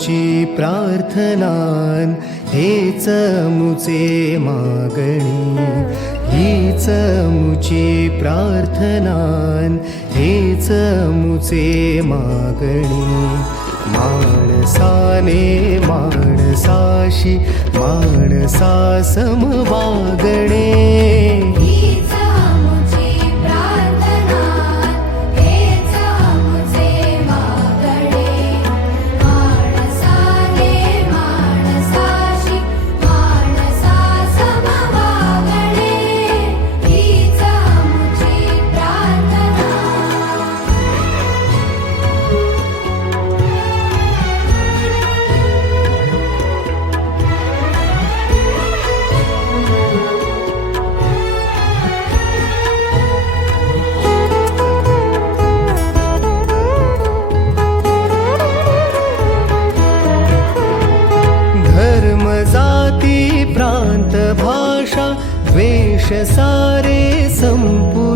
मुची प्रार्थनान हेच मुचे मागणी, हीच मुची प्रार्थनान हेच मुचे मागणी. माणसाने माणसाशी माणसा सम वागणे, हीच मुची प्रार्थना हेच मुचे मागणे. माणसाने माणसाशी माणसा सम वागणे, हीच मुची प्रार्थना. धर्म जाती प्रांत भाषा द्वेष सारे संपू